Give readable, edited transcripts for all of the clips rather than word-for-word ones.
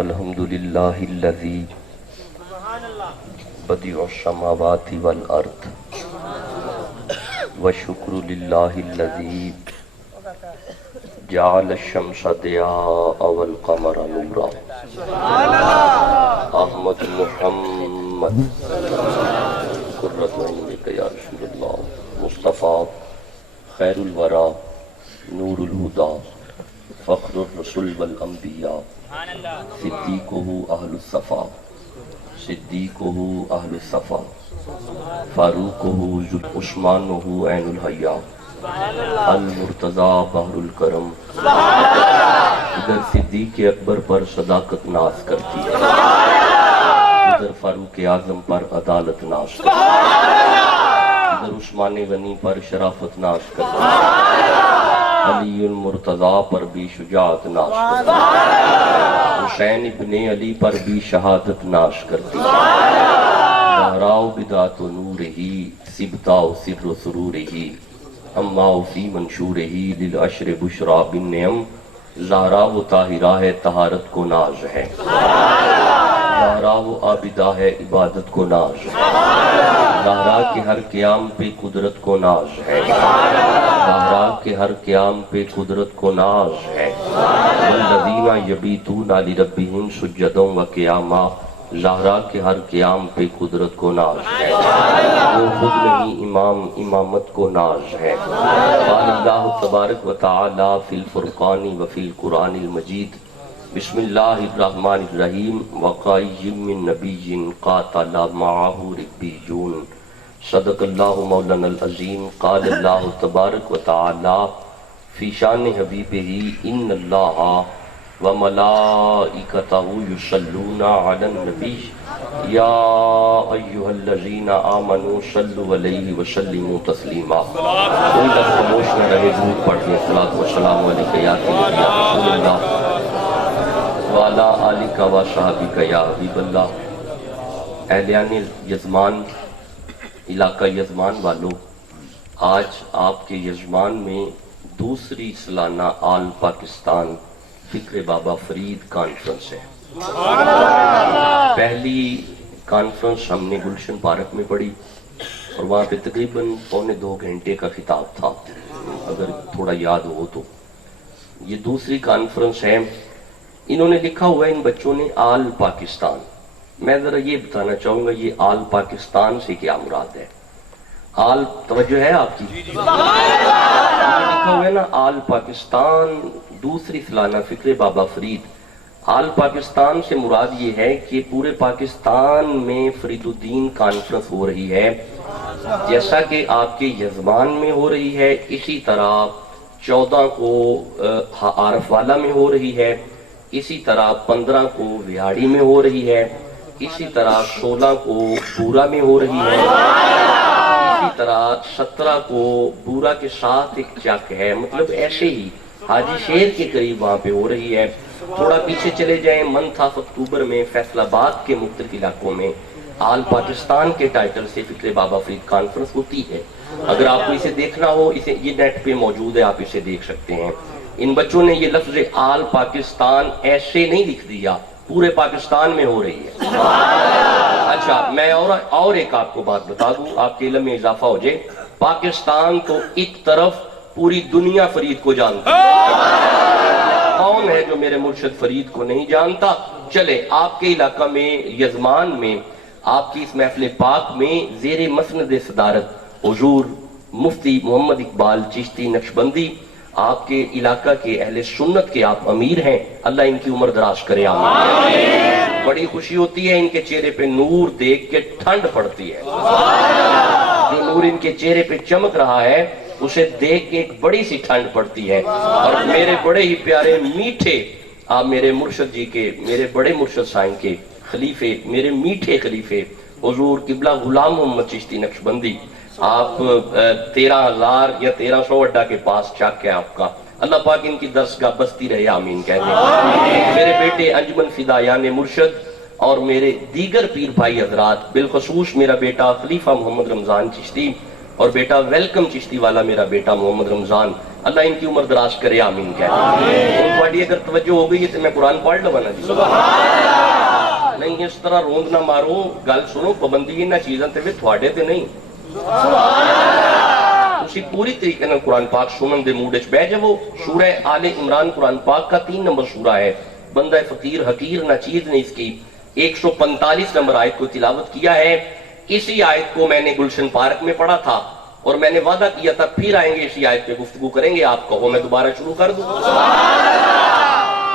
الحمدللہ الذی بدیع السماوات والارض والشکر للہ الذی جعل الشمس ضیاء والقمر نورا احمد محمد قرۃ عینک یا رسول اللہ مصطفیٰ خیر الورا نور الہدا فخر الرسل والانبیاء صدیقہ اہل الصفا صدیقہ اہل الصفا فاروقہ عثمانہ عین الحیا المرتضی بحر الکرم. ادھر صدیق اکبر پر صداقت ناز کرتی ہے، ادھر فاروق اعظم پر عدالت ناز کرتی ہے، ادھر عثمان غنی پر شرافت ناز کرتی ہے، علی المرتضی پر بھی شجاعت ناز کرتی ہے، حسین ابن علی پر بھی شہادت ناز کرتی ہے. زہراء بدعت و نورہ سبطاء سر و سرورہ اماء فی منشورہ للعشر بشرا بالنعم. زہراء و طاہرہ ہے طہارت کو ناز ہے، زہراء و عابدہ ہے عبادت کو ناز ہے، زہراء کے ہر قیام پہ قدرت کو ناز ہے، زہراء کے ہر قیام پہ قدرت کو ناز ہے. والذین یبیتون لربہم سجدا و قیاما. زہراء کے ہر قیام پہ قدرت کو ناز ہے، وہ خود نہیں امام امامت کو ناز ہے. قال اللہ تبارک و تعالی فی الفرقان و فی القرآن المجید بسم اللہ الرحمن الرحیم وقائیم من نبی قاتل معہ ربیون. صدق اللہ مولانا العظیم. قال اللہ تبارک و تعالی فی شان حبیبہ ان اللہ وملائکتہ یصلون علی النبی یا ایہا الذین آمنوا صلوا علیہ وسلموا تسلیما. کوئی لفظ خاموش نہ رہے، درود پڑھیں. الصلاۃ والسلام علیک یا سیدی یا رسول اللہ وعلی آلک و صحابک یا حبیب اللہ. اہلیان یزمان، علاقہ یزمان والو، آج آپ کے یزمان میں دوسری سالانہ آل پاکستان فکر بابا فرید کانفرنس ہے. پہلی کانفرنس ہم نے گلشن پارک میں پڑھی اور وہاں پہ تقریباً 2.25 گھنٹے کا خطاب تھا، اگر تھوڑا یاد ہو تو. یہ دوسری کانفرنس ہے. انہوں نے لکھا ہوا ہے ان بچوں نے آل پاکستان. میں ذرا یہ بتانا چاہوں گا یہ آل پاکستان سے کیا مراد ہے. آل توجہ ہے آپ کی؟ لکھا ہوا ہے نا آل پاکستان دوسری سالانہ فکر بابا فرید. آل پاکستان سے مراد یہ ہے کہ پورے پاکستان میں فرید الدین کانفرنس ہو رہی ہے. جیسا کہ آپ کے یزمان میں ہو رہی ہے اسی طرح 14 کو عارف والا میں ہو رہی ہے، اسی طرح 15 کو وہاڑی میں ہو رہی ہے، اسی طرح 16 کو پورا میں ہو رہی ہے، اسی طرح 17 کو بورا کے ساتھ ایک چک ہے. مطلب ایسے ہی حاجی شیر کے قریب وہاں پہ ہو رہی ہے. تھوڑا پیچھے چلے جائیں منتھ آف اکتوبر میں فیصل آباد کے مختلف علاقوں میں آل پاکستان کے ٹائٹل سے فکر بابا فرید کانفرنس ہوتی ہے. اگر آپ کو اسے دیکھنا ہو اسے یہ نیٹ پہ موجود ہے، آپ اسے دیکھ سکتے ہیں. ان بچوں نے یہ لفظ آل پاکستان ایسے نہیں لکھ دیا، پورے پاکستان میں ہو رہی ہے. اچھا میں اور ایک آپ کو بات بتا دوں، آپ کے علم میں اضافہ ہو جائے. پاکستان تو ایک طرف پوری دنیا فرید کو جانتی ہے. کون ہے جو میرے مرشد فرید کو نہیں جانتا؟ چلے آپ کے علاقہ میں یزمان میں آپ کی اس محفل پاک میں زیر مسند صدارت حضور مفتی محمد اقبال چشتی نقشبندی آپ کے علاقہ کے اہل سنت کے آپ امیر ہیں. اللہ ان کی عمر دراز کرے آمین. بڑی خوشی ہوتی ہے ان کے چہرے پہ نور دیکھ کے ٹھنڈ پڑتی ہے. جو نور ان کے چہرے پہ چمک رہا ہے اسے دیکھ کے ایک بڑی سی ٹھنڈ پڑتی ہے. اور میرے بڑے ہی پیارے میٹھے آپ میرے مرشد جی کے، میرے بڑے مرشد سائن کے خلیفے، میرے میٹھے خلیفے حضور قبلہ غلام محمد چشتی نقشبندی، آپ 13,000 یا 1300 اڈا کے پاس چاک ہے آپ کا. اللہ پاک ان کی درسگاہ بستی رہے آمین کہتے ہیں. میرے بیٹے انجمن فدایان مرشد اور میرے دیگر پیر بھائی حضرات، بالخصوص میرا بیٹا خلیفہ محمد رمضان چشتی اور بیٹا ویلکم چشتی والا میرا بیٹا محمد رمضان, اللہ ان کی عمر دراز کرے, آمین کہہ. تھوڑی اگر توجہ ہو گئی تو میں قرآن پڑھ لوں نا جی. نہیں اس طرح روند نہ مارو, گل سنو, پابندی انہاں چیزاں تے وی تھوڑے تے نہیں. تسی پوری طریقے نال قرآن پاک سنن دے موڈ وچ بیٹھ جاؤ. سورہ آل عمران قرآن پاک کا 3 نمبر سورہ ہے. بندہ فقیر حقیر نہ چیز نہیں اس کی. 145 نمبر آیت کو تلاوت کیا ہے. اسی آیت کو میں نے گلشن پارک میں پڑھا تھا اور میں نے وعدہ کیا تھا پھر آئیں گے اسی آیت پہ گفتگو کریں گے. آپ کہو میں دوبارہ شروع کر دوں.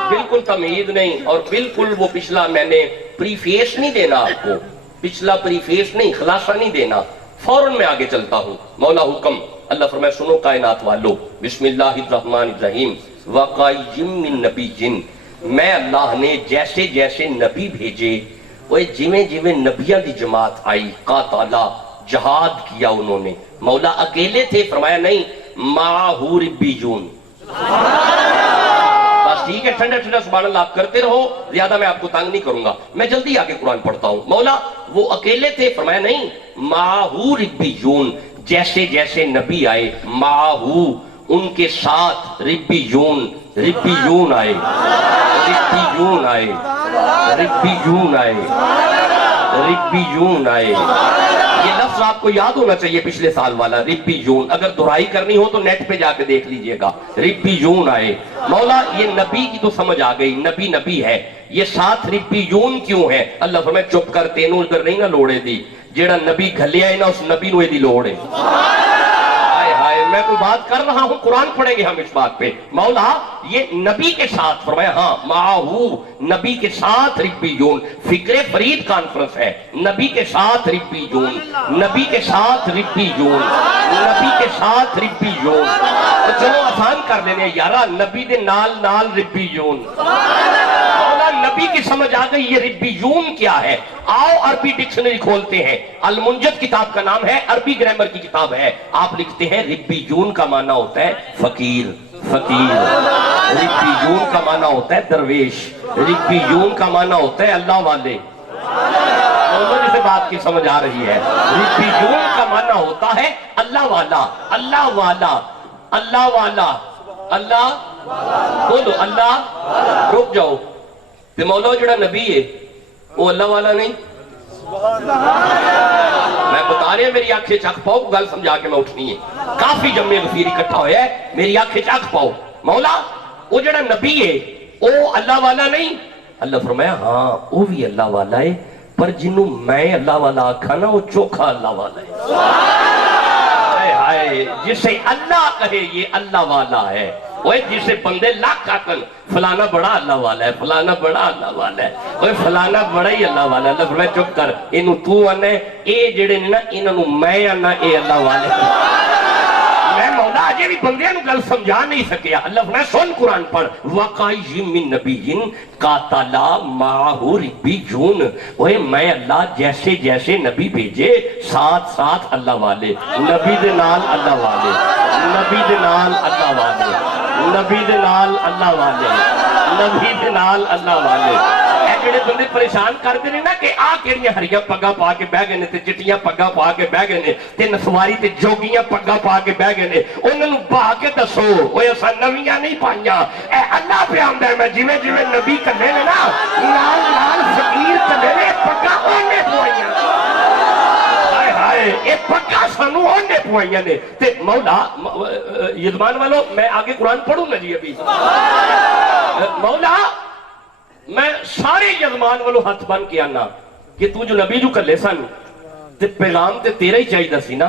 بالکل تمہید نہیں, اور بالکل وہ پچھلا میں نے پریفیس نہیں دینا آپ کو, پچھلا پریفیس نہیں, خلاصہ نہیں دینا, فوراً میں آگے چلتا ہوں. مولا حکم, اللہ فرمائے سنو کائنات والو, بسم اللہ الرحمن الرحیم. وَقَيِّم مِّن نَبِيٍّ, میں اللہ نے جیسے جیسے نبی بھیجے, وہ جویں جویں نبیوں دی جماعت آئی, قاتلا جہاد کیا انہوں نے. مولا اکیلے تھے, فرمایا نہیں, معہو ربیون. بس ٹھیک ہے, ٹھنڈا ٹھنڈا سبحان اللہ آپ کرتے رہو, زیادہ میں آپ کو تنگ نہیں کروں گا, میں جلدی آگے قرآن پڑھتا ہوں. مولا وہ اکیلے تھے, فرمایا نہیں, معہو ربیون, جیسے جیسے نبی آئے, معہو ان کے ساتھ, ربیون, ربیون آئے, ربیون آئے, ربیون آئے, ربیون آئے. یہ لفظ آپ کو یاد ہونا چاہیے پچھلے سال والا, ربیون. اگر دہرائی کرنی ہو تو نیٹ پہ جا کے دیکھ لیجئے گا. ربیون آئے. مولا یہ نبی کی تو سمجھ آ گئی, نبی نبی ہے, یہ ساتھ ربیون کیوں ہے؟ اللہ فرمائے چپ کر, تینوں ادھر نہیں نہ لوڑے دی, جیڑا نبی گھلیا ہے نا اس نبی نو دی لوڑ ہے. میں کوئی بات کر رہا ہوں, قرآن پڑھیں گے ہم اس بات پہ. مولا یہ نبی کے ساتھ, فرمایا ہاں, معہو نبی کے ساتھ ربیون. فکر فرید کانفرنس ہے, نبی کے ساتھ ربیون, نبی کے ساتھ ربیون, نبی کے ساتھ ربیون. تو چلو آسان کر لینے یارا, نبی دے نال نال ربیون. مولا نبی کی سمجھ آ گئی یہ ربیون کیا ہے. آؤ عربی ڈکشنری کھولتے ہیں, المنجد کتاب کا نام ہے, عربی گرامر کی کتاب ہے. آپ لکھتے ہیں ربیون کا معنی ہوتا ہے فقیر, فقیر. ربیون کا معنی ہوتا ہے درویش, ربیون کا معنی ہوتا ہے اللہ والے. جسے بات کی سمجھ آ رہی ہے, ربیون کا معنی ہوتا ہے اللہ والا, اللہ والا, اللہ والا, اللہ بولو اللہ. رک جاؤ, تے مولا جڑا نبی ہے وہ اللہ والا نہیں. میں بتا رہے ہیں, میری آنکھیں چک پاؤ, گل سمجھا کے میں اٹھنی ہے. کافی جمع غفیر اکٹھا ہویا ہے, میری آنکھیں چک پاؤ. مولا وہ جڑا نبی ہے وہ اللہ والا نہیں. اللہ فرمایا ہاں وہ بھی اللہ والا ہے, پر جنہوں میں اللہ والا آکھا نا وہ چوکھا اللہ والا ہے. جسے اللہ کہے یہ اللہ والا ہے, وہ جسے بندے لاکھ آکن فلانا بڑا اللہ والا ہے, فلانا بڑا اللہ والا ہے, وہ فلانا بڑا ہی اللہ والا ہے. اللہ فرمایا چپ کر, انہوں تو آنا ہے, اے جڑے نے نا انہوں میں آنا اے اللہ والے. میں مولا آجے بھی بندیاں نو گل سمجھا نہیں سکیا. اللہ فرمایا سن قرآن پڑھ, وَقَيِّم مِّن نَبِيٍّ قَاتَلَ مَعَهُ رِبِّيُّونَ. وہ میں اللہ جیسے جیسے نبی بھیجے ساتھ ساتھ اللہ والے, نبی دے نال اللہ والے, نبی دے نال اللہ والے, نبی دے نال اللہ والے, نبی دے نال اللہ والے. اے جڑے بندے پریشان کر دے نا کہ آ کیڑیاں ہریاں پگا پا کے بہ گئے نے تے چٹیاں پگا پا کے بہ گئے نے تے نسواری تے جوگیاں پگا پا کے بہ گئے نے, انہاں نوں با کے دسو اوے اساں نویاں نہیں پائیاں. اے اللہ پہ آندا ہے میں جویں جویں نبی کلے نے نا نال نال فقیر کلے نے پگا اونے پوائیاں. ہائے ہائے اے پگا سانو اونے پوائیاں نے. تے مولا یزمان والو میں آگے قرآن پڑھوں نا جی ابھی. مولا میں سارے یزمان والو ہاتھ بن کے آنا کہ تو جو نبی جو کلے سن تے پیغام تے تیرا ہی چاہی دا سی نا,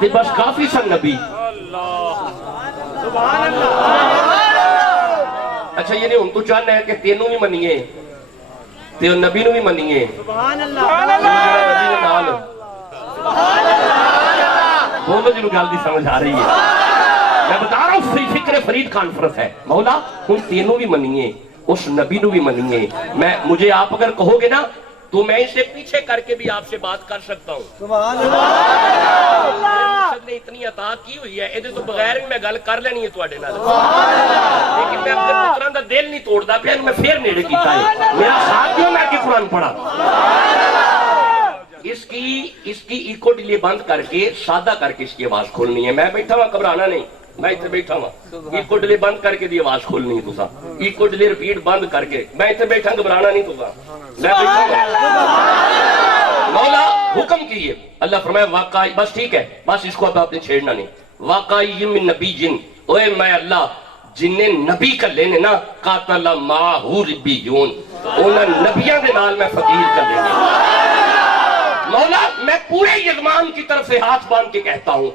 تے بس کافی سن نبی. اچھا یہ نہیں ہم تو چاہنا ہے کہ تینوں بھی منیے تے نبی نو بھی منیے. بولو جنہوں گل دی سمجھ آ رہی ہے. میں بتا رہا ہوں فکر فرید کانفرنس ہے. مولا ہم تینوں بھی منیے, اس نبی نو بھی منیے. میں مجھے آپ اگر کہو گے نا تو میں اسے پیچھے کر کے بھی آپ سے بات کر سکتا ہوں. سبحان اللہ. نے اتنی عطا کی ہوئی ہے, ادھے تو بغیر بھی میں گل کر لینی ہے تواڈے نال, لیکن میں اپنے پتراں دا دل نہیں توڑدا پیا. میں پھر نیڑے کیتا ہے, میرا ساتھ دیو میں کہ قرآن پڑھا. اس کی ایکو ڈیلے بند کر کے سادہ کر کے اس کی آواز کھولنی ہے. میں بیٹھا ہوا گھبرانا نہیں, میں اتنے بیٹھا ہوا ایکو ڈیلے بند کر کے دی آواز کھولنی ہے تسا, ایکو ڈیلے ریپیٹ بند کر کے میں اتنے بیٹھا گھبرانا نہیں تسا, میں بیٹھا ہوا. مولا حکم کیے, اللہ فرمایا واقعی, بس ٹھیک ہے, بس اس کو اب آپ نے چھیڑنا نہیں. واقعی من نبی جن, اوے میں اللہ جنہیں نبی کر لینے نا قاتل ماہو ربیون, انہاں نبیاں دے نال میں فقیر کر لینے. مولا میں پورے یزمان کی طرف سے ہاتھ باندھ کے کہتا ہوں,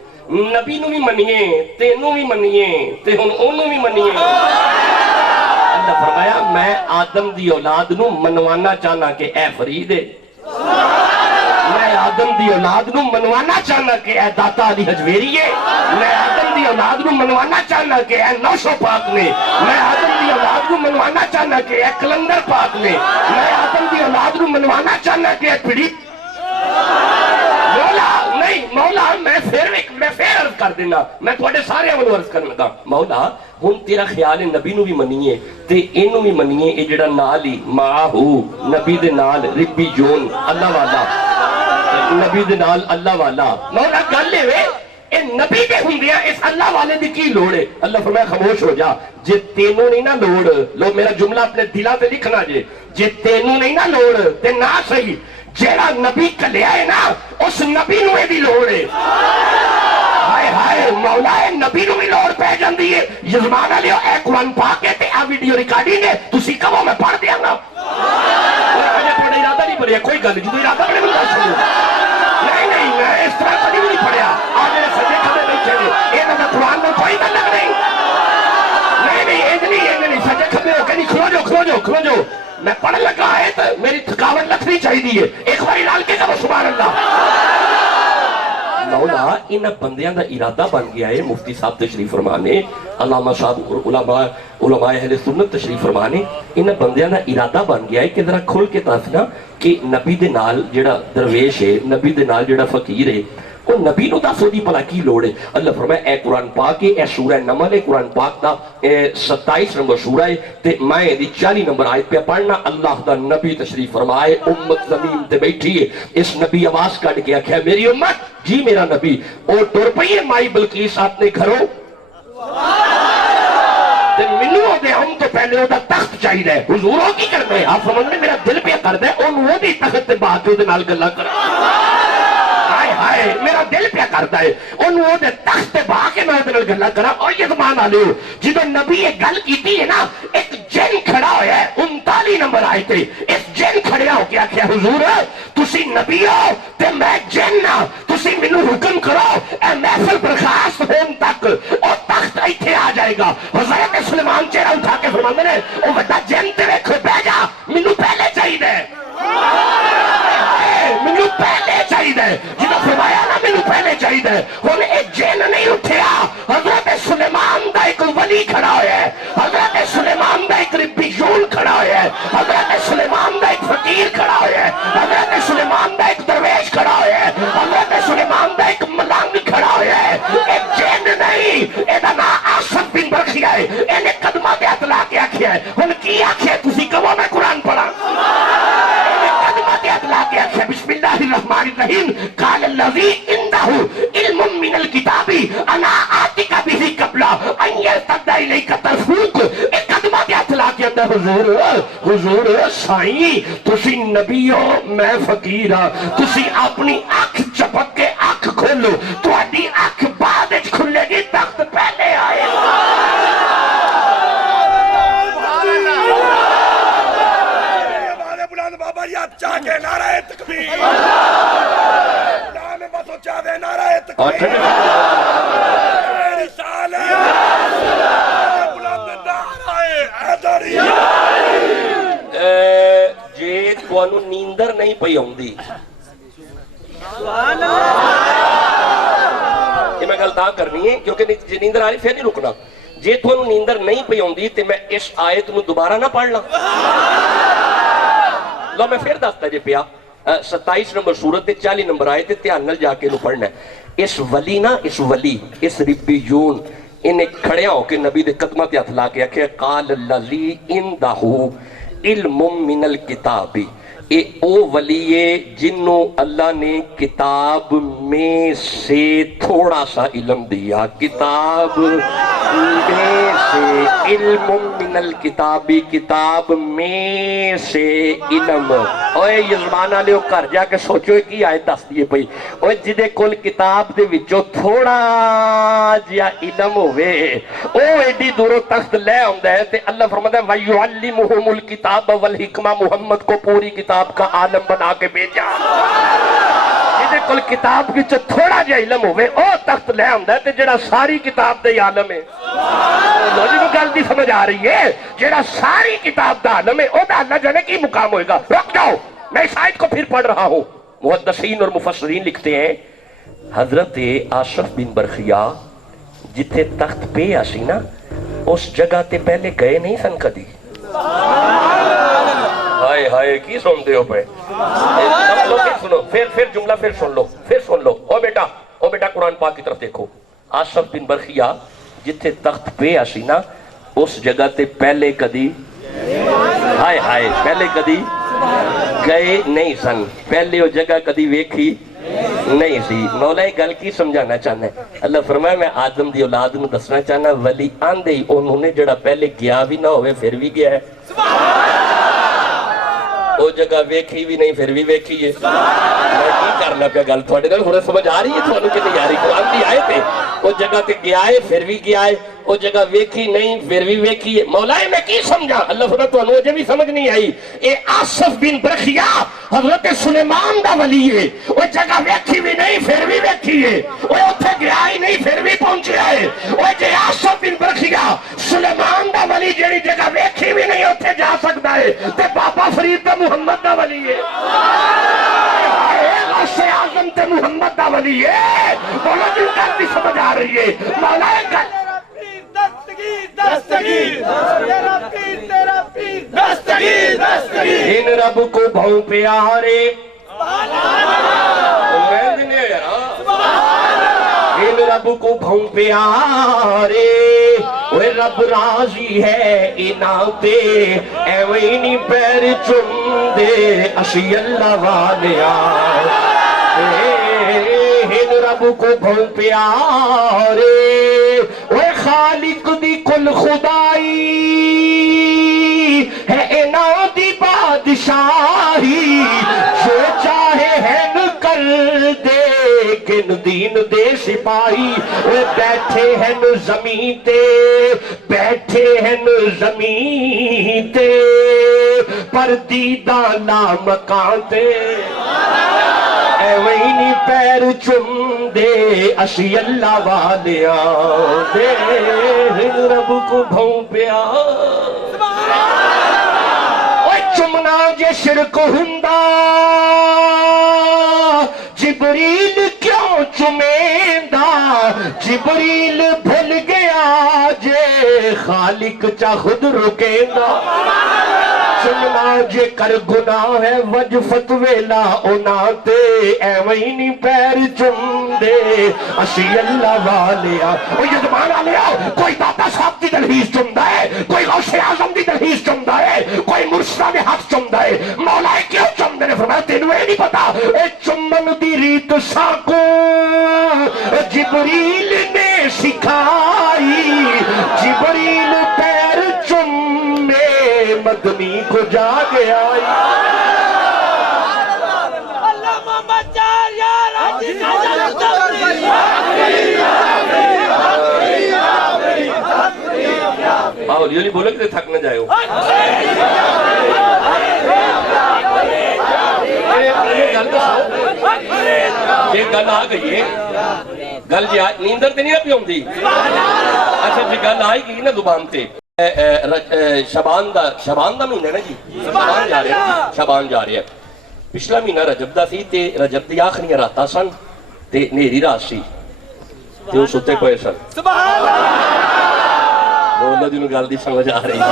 نبی نو بھی منیے, تینوں بھی منیے, تے ہن اونوں بھی منیے. اللہ فرمایا میں آدم دی اولاد نو منوانا چاہنا کہ اے فرید, میں آدم دی اولاد نو منوانا چاہنا کہ اے داتا علی حجویری ہے, میں آدم دی اولاد نو منوانا چاہنا کہ اے نوشو پاک نے, میں آدم دی اولاد نو منوانا چاہنا کہ اے کلندر پاک نے, میں آدم دی اولاد نو منوانا چاہنا کہ اے پڑی. مولا نہیں, مولا میں پھر عرض کر دینا, میں تھوڑے سارے عمل عرض کرنے لگا. مولا ہن تیرا خیال ہے نبی نو بھی منیے تے اینو بھی منیے, اے جڑا نال ہی ماہو نبی دے نال ربی جون اللہ والا, نبی دے نال اللہ والا. مولا گل ہے اے نبی دے ہوندیاں اس اللہ والے دی کی لوڑ ہے؟ اللہ فرمایا خاموش ہو جا, جے تینوں نہیں نہ لوڑ, لو میرا جملہ اپنے دلاں تے لکھنا جے تینوں نہیں نہ لوڑ تے نہ صحیح, جیڑا نبی کلیا ہے نا اس نبی نو دی لوڑ ہے. ہائے ہائے مولا اے نبی نو بھی لوڑ پہ جاندی ہے. یزمان والے اے قرآن پاک ہے تے آ ویڈیو ریکارڈنگ ہے, تسی کہو میں پڑھ دیاں گا. تھوڑا ارادہ نہیں پڑھیا, کوئی گل جدو ارادہ پڑھے مجھے دس سکوں. نہیں میں اس طرح کبھی بھی نہیں پڑھیا. آج میرے سجے کھبے بیٹھے نے, یہ تو قرآن میں کوئی تعلق نہیں. نہیں سجے کھبے ہو کے نہیں, کھلو جاؤ. میں پڑھ لگا ہے تو میری تھکاوٹ لکھنی چاہیے, ایک باری لال کے کہو سبحان اللہ. مولا ان بندیاں دا ارادہ بن گیا ہے. مفتی صاحب تشریف فرمانے, علامہ صاحب علماء اہل سنت تشریف فرمانے, ان بندیاں دا ارادہ بن گیا ہے کہ ذرا کھل کے دسنا کہ نبی دے نال جڑا درویش ہے, نبی دے نال جڑا فقیر ہے, وہ نبی نو دس دی بھلا کی لوڑ ہے. اللہ فرمایا اے قرآن پاک ہے, اے سورہ نمل ہے, قرآن پاک دا 27 نمبر سورہ ہے تے میں دی 40 نمبر آیت پہ پڑھنا. اللہ دا نبی تشریف فرمائے, امت زمین تے بیٹھی ہے, اس نبی آواز کٹ کے آکھیا میری امت, جی میرا نبی, اور ٹر پئی ہے مائی بلقیس اپنے گھروں تے منو دے ہم تو پہلے وہ دا تخت چاہیے. حضوروں کی کرنا ہے, آپ سمجھنے میرا دل پہ کر دے ان وہ دی تخت تے بات دے نال گلا کر. میرا دل پیا کرتا ہے انہوں وہ دے تخت با کے میں ادھر گلہ کرا. اور یہ زمان آ لے جدو نبی یہ گل کیتی ہے نا, ایک جن کھڑا ہویا ہے, 39 نمبر آئے تھے, اس جن کھڑیا ہو کیا کیا حضور تسی نبی ہو تے میں جن نا, تسی منو حکم کرو اے محفل برخاست ہون تک اور تخت ایتھے آ جائے گا. حضرت سلیمان چہرہ اٹھا کے فرماندے نے او بڑا جن تے ویکھو بہ جا, منو پہلے چاہیے, منو پہلے چاہیے. جدو فرمایا نا منو پہلے چاہیے, ہن اے جن نہیں اٹھیا. حضرت سلیمان دا ایک ولی کھڑا ہویا ہے, حضرت سلیمان دا ایک ربیون کھڑا ہویا ہے, حضرت سلیمان دا ایک فقیر کھڑا ہویا ہے, حضرت سلیمان دا ایک درویش کھڑا ہویا ہے, حضرت سلیمان دا ایک ملنگ کھڑا ہویا ہے. اے جن نہیں, اے دا نام آصف بن برخیا ہے, اے نے قدمہ دے ہاتھ لا کے آکھیا ہے. ہن کی آکھیا تسی کہو میں قرآن پڑھا, بسم اللہ الرحمن الرحیم, قال الذی عنده علم من الکتاب انا آتک بہ قبل ان یرتد الیک طرفک. ایک قدمہ کے ہاتھ لا کے اندر حضور سائیں تسی نبی ہو, میں فقیر ہاں, تسی اپنی اکھ چپک کے اکھ کھولو, تہاڈی اکھ بعد وچ کھلے گی, تخت پہلے آئے گا. چاہے نعرہ تکبیر, نام بسو چاہے نعرہ تکبیر, میری سال ہے بلند نعرہ حیدری. جے تھانو نیندر نہیں پئی آوندی, یہ میں گل تاں کرنی ہے کیونکہ جے نیندر آ رہی پھر نہیں رکنا. جے تھانو نیندر نہیں پئی آوندی تے میں اس آیت نو دوبارہ نہ پڑھ لاں. لو میں پھر دستا جے پیا, 27 نمبر سورت تے 40 نمبر آئے تے دھیان نال جا کے نو پڑھنا ہے. اس ولی نا, اس ولی, اس ربیون, انہیں کھڑیا ہو کے نبی دے قدمہ تے ہاتھ لا کے آکھے قال الذی عنده علم من الکتاب, او ولی جنوں اللہ نے کتاب میں سے تھوڑا سا علم دیا، کتاب میں سے، علم من الکتابی، کتاب میں سے علم۔ اوے یزمان والے گھر جا کے سوچو کی آیت دس دیے پئی، اوے جدے کول کتاب دے وچوں تھوڑا جیا علم ہوئے او ایڈی دوروں تخت لے آندا ہے تے اللہ فرماتا ہے وَيُعَلِّمُهُمُ الْكِتَابَ وَالْحِکْمَةَ، محمد کو پوری کتاب کا عالم بنا کے بھیجا۔ جدے کل کتاب کی تھوڑا جا علم ہوئے او تخت لے آندا ہے تے جڑا ساری کتاب دے عالم ہے۔ لوجی کو گل دی سمجھ آ رہی ہے، جڑا ساری کتاب دا عالم ہے او دا اللہ جانے کی مقام ہوئے گا۔ رک جاؤ، میں اس آیت کو پھر پڑھ رہا ہوں۔ محدثین اور مفسرین لکھتے ہیں حضرت آصف بن برخیا جتھے تخت پہ آسی نا اس جگہ تے پہلے گئے نہیں سن کدی۔ ہائے ہائے کی سنتے ہو پہ سنو، پھر جملہ پھر سن لو۔ او بیٹا قرآن پاک کی طرف دیکھو۔ آصف بن برخیا جتھے تخت پہ آسی نا اس جگہ تے پہلے کدی، ہائے ہائے پہلے کدی گئے نہیں سن، پہلے وہ جگہ کدی ویکھی نہیں سی۔ مولا گل کی سمجھانا چاہنا ہے؟ اللہ فرمایا میں آدم دی اولاد نو دسنا چاہنا ولی آندے ہی انہوں نے جڑا پہلے گیا بھی نہ ہوئے پھر بھی گیا ہے، وہ جگہ ویکھی بھی نہیں پھر بھی ویکھی ہے۔ میں کی کرنا پیا گل تھوڑے نال ہن سمجھ آ رہی ہے تھانوں کہ نہیں آ رہی؟ قرآن دی آئے تھے وہ جگہ تے گیا ہے پھر بھی گیا ہے، وہ جگہ ویکھی نہیں پھر بھی ویکھی ہے۔ مولا میں کی سمجھا؟ اللہ فرمایا تانوں اجے بھی سمجھ نہیں آئی۔ اے آصف بن برخیا حضرت سلیمان دا ولی ہے، وہ جگہ ویکھی بھی نہیں پھر بھی ویکھی ہے، وہ اوتھے گیا ہی نہیں پھر بھی پہنچیا ہے۔ وہ جے آصف بن برخیا سلیمان دا ولی جڑی جگہ ویکھی بھی نہیں اوتھے جا سکدا ہے تے بابا فرید تے محمد دا ولی ہے، غوث اعظم تے محمد دا ولی ہے۔ مولا جی گل بھی سمجھ آ رہی ہے؟ مولا گل ان رب کو بھون پیارے ان رب کو بھون پیارے وہ رب راضی ہے اینا پہ ایوینی پیر چم دے اسی اللہ والیا ان رب کو بھون پیارے وہ خالق دی کل خدائی ہے اینا دی بادشاہی جو چاہے ہے ن کر دے گن دین دے سپاہی وہ بیٹھے ہیں ن زمین تے بیٹھے ہیں ن زمین تے پر دیدہ مکان تے ایوینی پیر چم دے اسی اللہ والیا دے رب کو بھون پیا چمنا جے شرک ہندا جبریل کیوں چمیندہ جبریل بھل گیا جے خالق چا خود رکیندہ چمنا جے کر گناہ ہے وجفت ویلا اونا تے ایوینی پیر چم دے اسی اللہ والیا وہ یزمان آلیا کوئی داتا صاحب دی دلحیز چمدہ ہے، کوئی غوث اعظم دی دلحیز چمدہ ہے، کوئی مرشدہ میں ہاتھ چمدہ ہے۔ مولا کیوں چمدے نے فرمایا تینوں اے نہیں پتا اے چمن دی ریت ساکو جبریل نے سکھائی، جبریل پیر چمے مدنی کو جا گیا اللہ محمد چار یار ہولی ہولی بولو کہ تھک نہ جائے ہو۔ یہ گل آ گئی ہے، گل جی نیندر تے نہیں پی ہوندی، اچھا جی گل آئی گئی نا زبان تے شبان دا مہینہ ہے نا جی، شبان جا رہا ہے۔ پچھلا مہینہ رجب دا سی تے رجب دی آخری راتاں سن تے نیری رات سی تے وہ ستے پئے سن۔ اللہ جنہوں گل دی سمجھ آ رہی ہے۔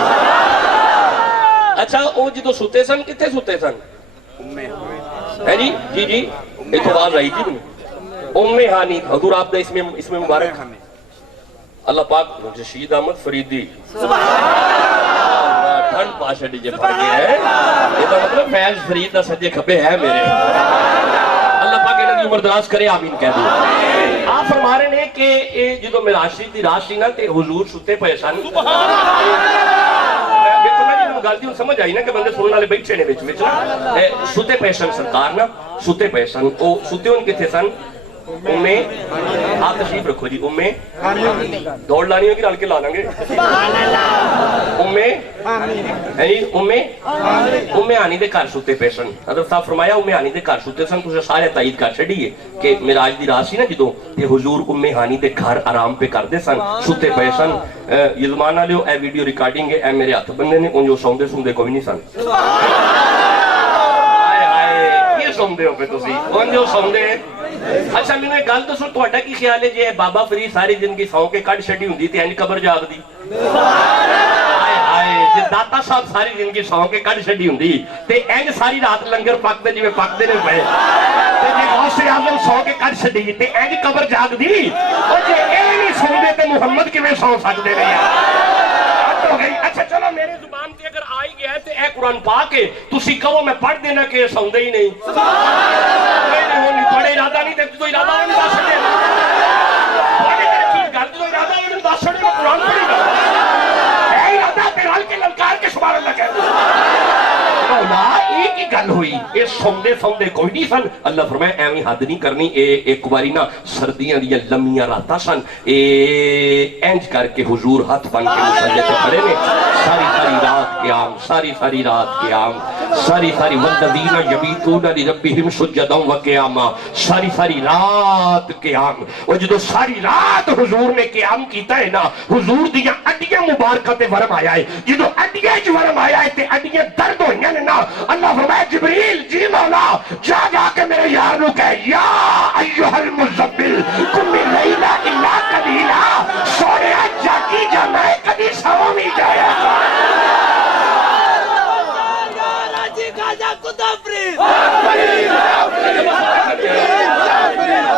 اچھا وہ جدو ستے سن کتنے ستے سن؟ ہے جی جی جی ایک آواز آئی تھی ام ہانی حضور آپ دا اس میں مبارک اللہ پاک شہید احمد فریدی ٹھنڈ پا چھڈی جے پڑ گیا ہے یہ مطلب فیض فرید دا سجے کھبے ہے میرے اللہ پاک انہاں دی عمر دراز کرے آمین کہہ دو آپ فرما رہے ہیں کہ جدو معراج شریف دی رات سی نا تے حضور ستے پئے سن گل دی سمجھ آئی نا کہ بندے سننے والے بیٹھے نے وچ وچ نا ستے پئے سن سرکار نا ستے پئے سن او ستے ہون کتھے سن امے آپ تشریف رکھو جی امے دوڑ لانی ہوگی رل کے لا لیں گے امے آنی دے گھر ستے پے سن حضرت صاحب فرمایا امے آنی دے گھر ستے سن تساں سارے تائید کر چھڈیے کہ معراج دی رات سی نا جدوں تے حضور امے ہانی دے گھر آرام پہ کردے سن ستے پے سن یزمان والےو اے ویڈیو ریکارڈنگ ہے اے میرے ہاتھ بندے نے انجو سوندے سوندے کوئی نہیں سن سوندے ہو پہ تسی انجو سوندے اچھا میں نے گل دسو تہاڈا کی خیال ہے جی بابا فرید ساری زندگی سو کے کڈ چھڈی ہوندی تے انج قبر جاگ دی ہائے ہائے جے داتا صاحب ساری زندگی سو کے کڈ چھڈی ہوندی تے انج ساری رات لنگر پکدے جویں پکدے نے پئے تے جے غوث اعظم سو کے کڈ چھڈی تے انج قبر جاگ دی او جے اے نہیں سوندے تے محمد کیویں سو سکدے نے یار اچھا چلو میرے زبان تے اگر آئی گیا ہے تے اے قرآن پاک ہے تسی کہو میں پڑھ دینا کہ سوندے ہی نہیں بڑے ارادہ نہیں تے تو ارادہ نہیں دس سکتے بڑے چیز گل جو ارادہ نہیں دس سکتے میں قرآن پڑھی گا اے ارادہ پیرال کے للکار کے سبحان اللہ کہہ مولا ایک ہی گل ہوئی اے سوندے سوندے کوئی نہیں سن اللہ فرمایا ایویں حد نہیں کرنی اے ایک باری نا سردیاں دیاں لمیاں راتاں سن اے انج کر کے حضور ہاتھ بن کے مصلی تے کھڑے نے ساری ساری رات قیام ساری ساری رات قیام ساری ساری والذین یبیتون لربہم سجدا وقیاما ساری ساری رات قیام اور جدو ساری رات حضور نے قیام کیتا ہے نا حضور دیاں اڈیاں مبارکہ تے ورم آیا ہے جدو اڈیاں جو ورم آیا ہے تے اڈیاں درد ہوئیاں نے نا اللہ فرمایا جبریل جی مولا جا جا کے میرے یار نو کہے یا ایہا المزمل قم اللیل الا قلیلا سونے جاگی جانا ہے کبھی سو نہیں جایا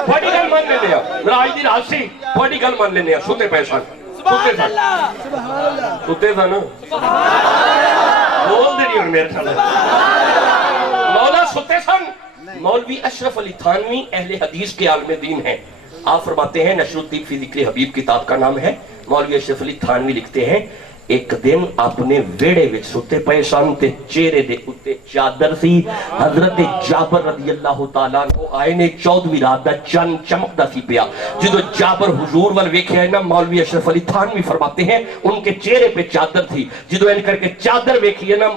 بڑی گل مان لینے ہیں معراج دی رات سی بڑی گل مان لینے ہیں ستے پے سن ستے سن ستے سن بول دے نہیں ہوں میرے سن مولا ستے سن مولوی اشرف علی تھانوی اہل حدیث کے عالم دین ہیں آپ فرماتے ہیں نشر الدین فی ذکر حبیب کتاب کا نام ہے مولوی اشرف علی تھانوی لکھتے ہیں ایک دن اپنے ویڑے وچ ستے پئے سن تے چہرے دے اُتے چادر سی حضرت جابر رضی اللہ تعالیٰ عنہ آئے نے 14ویں رات دا چند چمکدا سی پیا جدو جابر حضور ول ویکھیا ہے نا مولوی اشرف علی تھانوی فرماتے ہیں ان کے چہرے پہ چادر تھی جدو ان کر کے چادر ویکھی ہے نا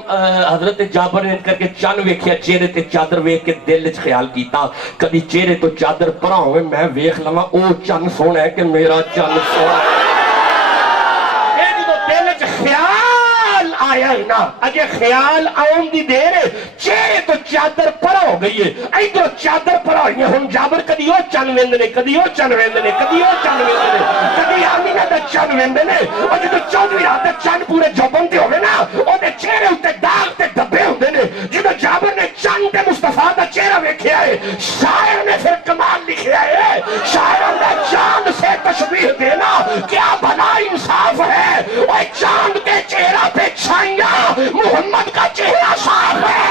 حضرت جابر نے ان کر کے چن ویکھیا چہرے تے چادر ویکھ کے دل وچ خیال کیتا کبھی چہرے تو چادر پرا ہوئے میں ویکھ لواں او چن سونا ہے کہ میرا چن سونا ہے خیال آیا ہے نا اگر خیال آؤں دی دیر چہرے تو چادر پڑا ہو گئی ہے ایدھر چادر پڑا ہوئی ہے ہم جابر کدی او چن ویندنے کدی او چن ویندنے کدی او چن ویندنے کدی آمینہ دا چن ویندنے اور جدو 14ویں رات دا چن پورے جوبن تے ہوئے نا او دے چہرے ہوتے داغ تے دبے ہوندے نے جدو جابر نے چن تے مصطفیٰ دا چہرہ ویکھیا ہے شاعر نے پھر کمال لکھیا ہے شاعر نے چاند سے تشبیح دینا کیا بھلا انصاف ہے وہ چاند کے چہرہ پہ چھائیاں محمد کا چہرہ صاف ہے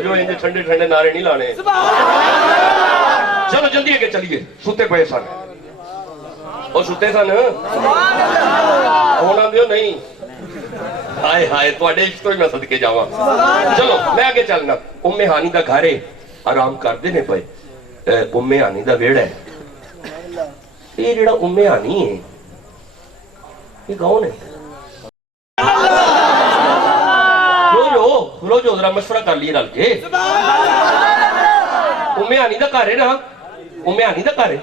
جو ٹھنڈے ٹھنڈے نعرے نہیں لانے چلو جلدی کے چلیے ستے پئے سن اور ستے سن ہونا دیو نہیں ہائے ہائے تو اڈے عشق تو ہی میں صدقے جاواں چلو میں آگے چلنا ام ہانی دا گھر ہے آرام کر دینے پئے ام ہانی دا ویڑا ہے یہ جڑا ام ہانی ہے یہ کون ہے روجو ذرا مشورہ کر لیے رل کے ام ہانی دا گھر ہے نا ام ہانی دا گھر ہے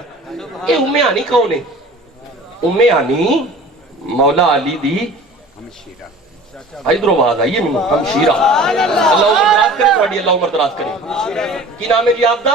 یہ ام ہانی کون ہے ام ہانی مولا علی دی ادھر آواز آئیے ہمشیرہ اللہ عمر دراز کرے تھوڑی اللہ عمر دراز کرے کی نام ہے جی آپ دا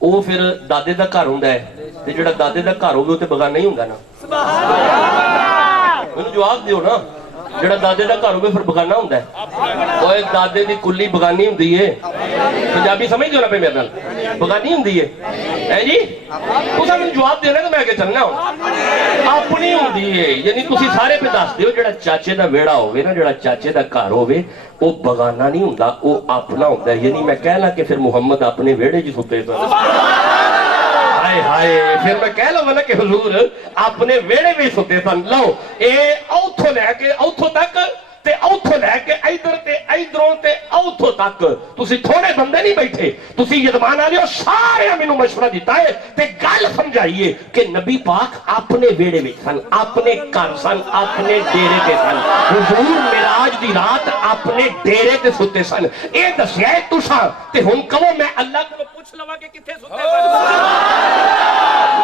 ਉਹ ਫਿਰ ਦਾਦੇ ਦਾ ਘਰ ਹੁੰਦਾ ਹੈ ਤੇ ਜਿਹੜਾ ਦਾਦੇ ਦਾ ਘਰ ਹੋਵੇ ਉਹ ਤੇ ਬਗਾਨਾ ਹੀ ਹੁੰਦਾ ਨਾ। ਮੈਨੂੰ ਜਵਾਬ ਦਿਓ ਨਾ, ਜਿਹੜਾ ਦਾਦੇ ਦਾ ਘਰ ਹੋਵੇ ਫਿਰ ਬਗਾਨਾ ਹੁੰਦਾ ਹੈ। ਓਏ ਦਾਦੇ ਦੀ ਕੁੱਲੀ ਬਗਾਨੀ ਹੁੰਦੀ ਏ, ਪੰਜਾਬੀ ਸਮਝਦੇ ਹੋ ਨਾ ਪਏ ਮੇਰੇ ਨਾਲ, ਬਗਾਨੀ ਹੁੰਦੀ ਏ ਹੈ ਜੀ। ਤੁਸੀਂ ਮੈਨੂੰ ਜਵਾਬ ਦੇਣਾ ਕਿ ਮੈਂ ਅੱਗੇ ਚੱਲਣਾ ਹੁਣ। ਆਪਣੀ ਹੁੰਦੀ ਏ, ਯਾਨੀ ਤੁਸੀਂ ਸਾਰੇ ਪੇ ਦੱਸ ਦਿਓ ਜਿਹੜਾ ਚਾਚੇ ਦਾ ਵਿਹੜਾ ਹੋਵੇ ਨਾ, ਜਿਹੜਾ ਚਾਚੇ ਦਾ ਘਰ ਹੋਵੇ ਉਹ ਬਗਾਨਾ ਨਹੀਂ ਹੁੰਦਾ, ਉਹ ਆਪਣਾ ਹੁੰਦਾ। ਯਾਨੀ ਮੈਂ ਕਹਿਣਾ ਕਿ ਫਿਰ ਮੁਹੰਮਦ ਆਪਣੇ ਵਿਹੜੇ 'ਚ ਸੁੱਤੇ ਸਨ। ਹਾਏ ਹਾਏ, ਫਿਰ ਮੈਂ ਕਹਿ ਲਵਾਂ ਨਾ ਕਿ ਹਜ਼ੂਰ ਆਪਣੇ ਵਿਹੜੇ ਵਿੱਚ ਸੁੱਤੇ ਸਨ। ਲਓ ਇਹ ਉੱਥੋਂ ਲੈ ਕੇ ਉੱਥੋਂ ਤੱਕ ਤੇ ਉੱਥੋਂ ਲੈ ਕੇ ਇਧਰ ਤੇ ਇਧਰੋਂ ਤੇ ਉੱਥੋਂ ਤੱਕ ਤੁਸੀਂ ਥੋੜੇ ਬੰਦੇ ਨਹੀਂ ਬੈਠੇ, ਤੁਸੀਂ ਯਜਮਾਨ ਵਾਲਿਓ ਸਾਰਿਆਂ ਮੈਨੂੰ ਮਸ਼ਵਰਾ ਦਿੱਤਾ ਹੈ ਤੇ ਗੱਲ ਸਮਝਾਈਏ ਕਿ ਨਬੀ ਪਾਕ ਆਪਣੇ ਵਿਹੜੇ ਵਿੱਚ ਸਨ, ਆਪਣੇ ਘਰ ਸਨ, ਆਪਣੇ ਡੇਰੇ ਤੇ ਸਨ। ਹਜ਼ੂਰ ਮਿਰਾਜ ਦੀ ਰਾਤ ਆਪਣੇ ਡੇਰੇ ਤੇ ਸੁੱਤੇ ਸਨ। ਇਹ ਦੱਸਿਆ ਤੁਸਾਂ ਤੇ ਹੁਣ ਕਹੋ ਮੈਂ ਅੱਲਾਹ ਕੋਲੋਂ ਪੁੱਛ ਲਵਾਂ ਕਿ ਕਿੱਥੇ ਸੁੱਤੇ ਸਨ।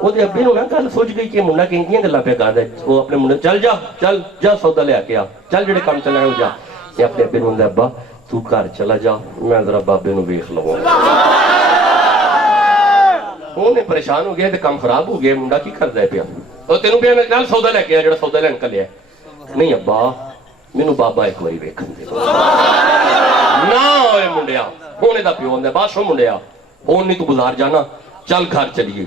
ਉਹਦੇ ਅੱਬੇ ਨੂੰ ਨਾ ਗੱਲ ਸੋਚ ਗਈ ਕਿ ਮੁੰਡਾ ਕਿੰਨੀਆਂ ਗੱਲਾਂ ਪਿਆ ਕਰਦਾ। ਉਹ ਆਪਣੇ ਮੁੰਡੇ ਚੱਲ ਜਾ ਸੌਦਾ ਲੈ ਕੇ ਆ, ਚੱਲ ਜਿਹੜੇ ਕੰਮ ਚੱਲਣਾ ਉਹ ਜਾ। ਤੇ ਆਪਣੇ ਅੱਬੇ ਨੂੰ ਹੁੰਦਾ ਅੱਬਾ ਤੂੰ ਘਰ ਚਲਾ ਜਾ, ਮੈਂ ਜ਼ਰਾ ਬਾਬੇ ਨੂੰ ਵੇਖ ਲਵਾਂ। ਉਹਨੇ ਪਰੇਸ਼ਾਨ ਹੋ ਗਿਆ ਤੇ ਕੰਮ ਖਰਾਬ ਹੋ ਗਿਆ, ਮੁੰਡਾ ਕੀ ਕਰਦਾ ਪਿਆ। ਉਹ ਤੈਨੂੰ ਪਿਆ ਨਾਲ ਸੌਦਾ ਲੈ ਕੇ ਆ, ਜਿਹੜਾ ਸੌਦਾ ਲੈਣ ਕੱਲਿਆ। ਨਹੀਂ ਅੱਬਾ ਮੈਨੂੰ ਬਾਬਾ ਇੱਕ ਵਾਰੀ ਵੇਖਣ ਦੇ ਨਾ। ਓਏ ਮੁੰਡਿਆ, ਹੁਣ ਇਹਦਾ ਪਿਓ ਹੁੰਦਾ ਬਸ ਉਹ ਮੁੰਡਿਆ ਹੁਣ ਨਹੀਂ ਤੂੰ ਬਾਜ਼ਾਰ ਜਾਣਾ, ਚੱਲ ਘਰ ਚਲੀਏ।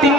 3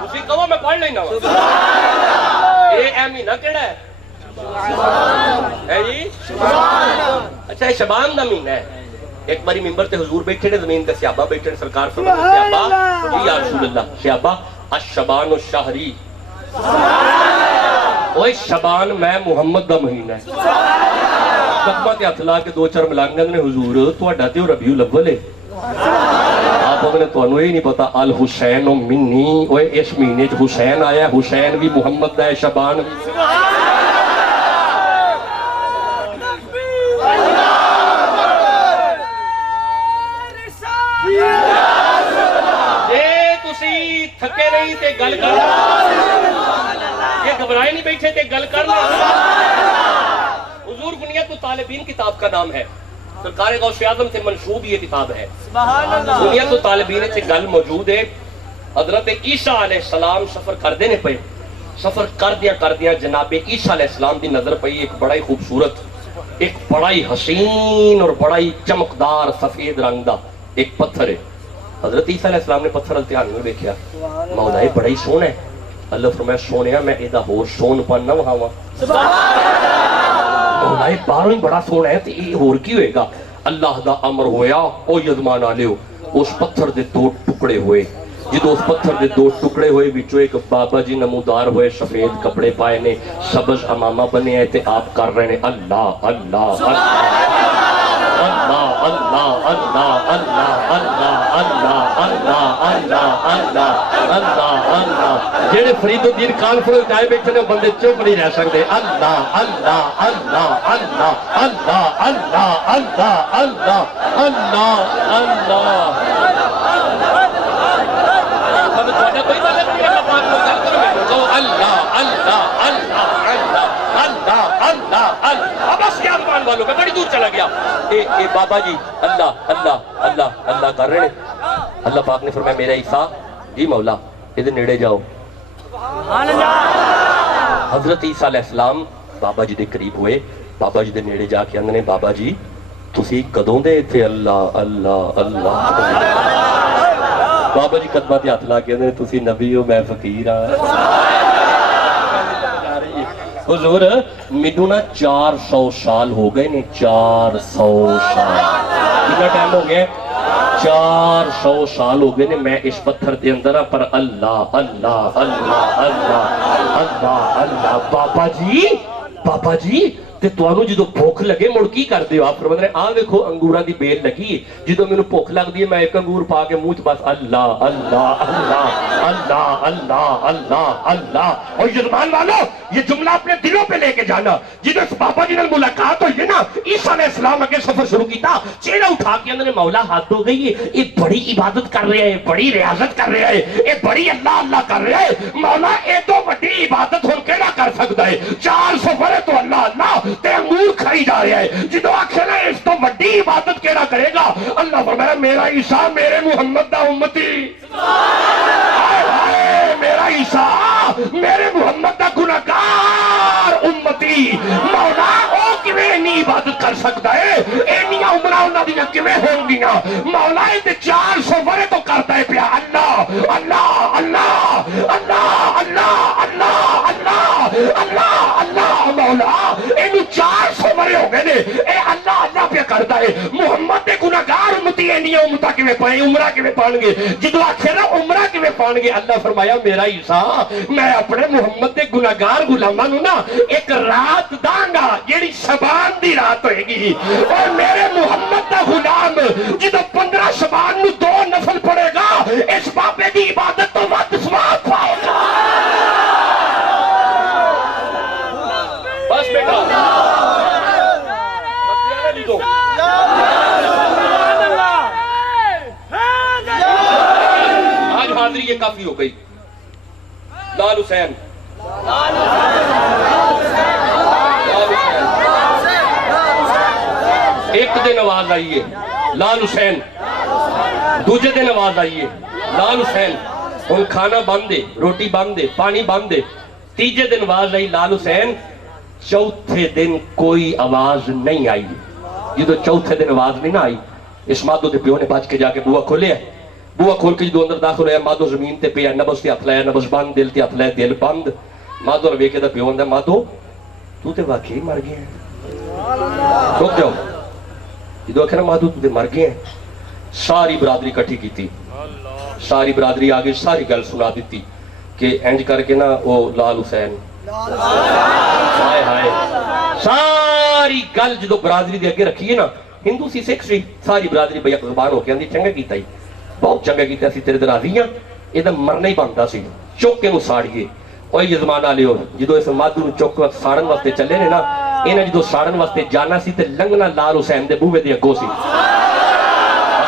ਤੁਸੀਂ ਕਹੋ ਮੈਂ ਪੜ੍ਹ ਲੈਣਾ ਵਾ ਇਹ ਮਹੀਨਾ ਕਿਹੜਾ ਹੈ جی اچھا شبان دا مہینہ ہے ایک باری ممبر تے حضور بیٹھے نے زمین تے صحابہ بیٹھے نے سرکار فرماتے صحابہ یا رسول اللہ صحابہ الشبان الشہری اوے شبان میں محمد دا مہینہ ہے قدمہ تے ہتھ لا کے دو چار ملانگا نے حضور تہاڈا تے ربیع الاول ہے آپ نے تانوں یہ نہیں پتا الحسین منی اوے اس مہینے چ حسین آیا ہے حسین بھی محمد دا ہے شبان بھی تھکے نہیں تے گل کر یہ گھبرائے نہیں بیٹھے تے گل کر حضور بنیاد الطالبین کتاب کا نام ہے سرکار غوث اعظم سے منسوب یہ کتاب ہے بنیاد الطالبین سے گل موجود ہے حضرت عیسیٰ علیہ السلام سفر کر دینے پہ سفر کر دیا جناب عیسیٰ علیہ السلام دی نظر پئی ایک بڑا ہی خوبصورت ایک بڑا ہی حسین اور بڑا ہی چمکدار سفید رنگ دا ایک پتھر ہے حضرت عیسیٰ علیہ السلام نے پتھر التحان میں دیکھا مولا یہ بڑا ہی سونا ہے اللہ فرمایا سونیا میں ایدہ ہور سون پن نہ وہاں مولا یہ باروں ہی بڑا سونا ہے تو یہ ہور کی ہوئے گا اللہ دا امر ہویا او یزمان آلیو اس پتھر دے دو ٹکڑے ہوئے جدو اس پتھر دے دو ٹکڑے ہوئے بچو ایک بابا جی نمودار ہوئے سفید کپڑے پائے نے سبز امامہ بنے آئے تھے آپ کر رہے ہیں اللہ اللہ اللہ اللہ اللہ اللہ اللہ اللہ اللہ اللہ اللہ اللہ اللہ جیڑے فرید الدین کانفرنس جائے بیٹھے نے بندے چپ نہیں رہ سکتے اللہ اللہ اللہ اللہ اللہ اللہ اللہ اللہ اللہ اللہ اللہ اللہ اللہ والوں میں بڑی دور چلا گیا اے بابا جی اللہ اللہ اللہ اللہ کر رہے ہیں اللہ پاک نے فرمایا میرا عیسیٰ جی مولا ادھر نیڑے جاؤ حضرت عیسیٰ علیہ السلام بابا جی دے قریب ہوئے بابا جی دے نیڑے جا کے اندنے بابا جی تسی کدوں دے تھے اللہ اللہ اللہ بابا جی قدمہ تے ہاتھ لا کے اندنے تسی نبی ہو میں فقیر ہاں حضور مینوں نا 400 سال ہو گئے نے 400 سال کتنا ٹائم ہو گیا 400 سال ہو گئے نے میں اس پتھر دے اندر پر اللہ اللہ اللہ اللہ اللہ اللہ بابا جی تے توانو جدو بھوک لگے مڑ کی کر دیو آپ فرماتے ہیں آن دیکھو انگوراں دی بیل لگی جدو میں نے بھوک لگ دی میں ایک انگور پا کے منہ بس اللہ اللہ اللہ اللہ اللہ اللہ اللہ اور یزمان والو یہ جملہ اپنے دلوں پہ لے کے جانا جدو اس بابا جی نے ملاقات ہوئی ہے نا عیسیٰ علیہ السلام اگے سفر شروع کیتا چہرہ اٹھا کے اندر مولا ہاتھ ہو گئی یہ بڑی عبادت کر رہے ہیں بڑی ریاضت کر رہے ہیں یہ بڑی اللہ اللہ کر رہے ہیں مولا اے تو بڑی عبادت ہن کیڑا کر سکتا ہے 400 برے تو اللہ اللہ تے انگور کھائی جا رہا ہے جدو آکھے نا اس تو بڑی عبادت کیڑا کرے گا اللہ فرمایا میرا عیسیٰ میرے محمد دا امتی میرا عیسیٰ میرے محمد دا گناہگار امتی مولا او کیویں انی عبادت کر سکتا ہے اینیاں عمرہ انہاں دیاں کیویں ہون گیاں مولا اے تے 400 ورے تو کرتا ہے پیا اللہ اللہ اللہ اللہ اللہ اللہ اللہ اللہ اللہ مولا اینو 400 ورے ہو گئے نے اے اللہ اللہ پیا کرتا ہے محمد دے گناہگار امتی اینیاں امتاں کیویں پائیں عمرہ کیویں پان گے جدو آکھے نا عمرہ کیویں پان گے اللہ فرمایا میرا عیسیٰ میں اپنے محمد دے گناہگار غلاماں نوں نا ایک رات داں گا جیڑی شبان دی رات ہوئے گی اور میرے محمد دا غلام جدو 15 شبان نوں 2 نفل پڑے گا اس بابے دی عبادت تو ود ثواب پائے گا بس بیٹا آج حاضری یہ کافی ہو گئی لال حسین ایک دن آواز آئیے لال حسین دوجے دن آواز آئیے لال حسین ان کھانا بند دے روٹی بند دے پانی بند دے تیجے دن آواز آئی لال حسین چوتھے دن کوئی آواز نہیں آئی یہ تو چوتھے دن آواز نہیں نہ آئی اس مادو دے پیو نے بچ کے جا کے بوا کھولے ہے ਬੂਆ ਖੋਲ ਕੇ ਜਦੋਂ ਅੰਦਰ ਦਾਖਲ ਹੋਇਆ ਮਾਧੋ ਜ਼ਮੀਨ ਤੇ ਪਿਆ, ਨਬਜ਼ ਤੇ ਹੱਥ ਲਾਇਆ, ਨਬਜ਼ ਬੰਦ, ਦਿਲ ਤੇ ਹੱਥ ਲਾਇਆ, ਦਿਲ ਬੰਦ। ਮਾਧੋ ਨੇ ਵੇਖਿਆ ਤਾਂ ਪਿਓ ਕਹਿੰਦਾ ਮਾਧੋ ਤੂੰ ਤੇ ਵਾਕਈ ਮਰ ਗਿਆ। ਰੁਕ ਜਾਓ, ਜਦੋਂ ਆਖਿਆ ਨਾ ਮਾਧੋ ਤੂੰ ਤੇ ਮਰ ਗਿਆ, ਸਾਰੀ ਬਰਾਦਰੀ ਇਕੱਠੀ ਕੀਤੀ, ਸਾਰੀ ਬਰਾਦਰੀ ਆ ਗਈ, ਸਾਰੀ ਗੱਲ ਸੁਣਾ ਦਿੱਤੀ ਕਿ ਇੰਜ ਕਰਕੇ ਨਾ ਉਹ ਲਾਲ ਹੁਸੈਨ ਹਾਏ ਹਾਏ ਸਾਰੀ ਗੱਲ ਜਦੋਂ ਬਰਾਦਰੀ ਦੇ ਅੱਗੇ ਰੱਖੀਏ ਨਾ, ਹਿੰਦੂ ਸੀ ਸਿੱਖ ਸੀ, ਸਾਰੀ ਬਰਾਦਰੀ ਬਈ ਜ਼ਬਾਨ ਹੋ ਕੇ ਆਂਦੀ ਚੰਗਾ ਕੀਤਾ ਜੀ, ਬਹੁਤ ਚੰਗਾ ਕੀਤਾ, ਅਸੀਂ ਤੇਰੇ ਤੇ ਰਾਜ਼ੀ ਹਾਂ, ਇਹਦਾ ਮਰਨਾ ਹੀ ਬਣਦਾ ਸੀ, ਚੁੱਕ ਕੇ ਨੂੰ ਸਾੜੀਏ। ਉਹੀ ਜ਼ਮਾਨਾ ਲਿਓ ਜਦੋਂ ਇਸ ਮਾਧੂ ਨੂੰ ਚੁੱਕ ਸਾੜਨ ਵਾਸਤੇ ਚੱਲੇ ਨੇ ਨਾ, ਇਹਨਾਂ ਜਦੋਂ ਸਾੜਨ ਵਾਸਤੇ ਜਾਣਾ ਸੀ ਤੇ ਲੰਘਣਾ ਲਾਲ ਹੁਸੈਨ ਦੇ ਬੂਹੇ ਦੇ ਅੱਗੋਂ ਸੀ।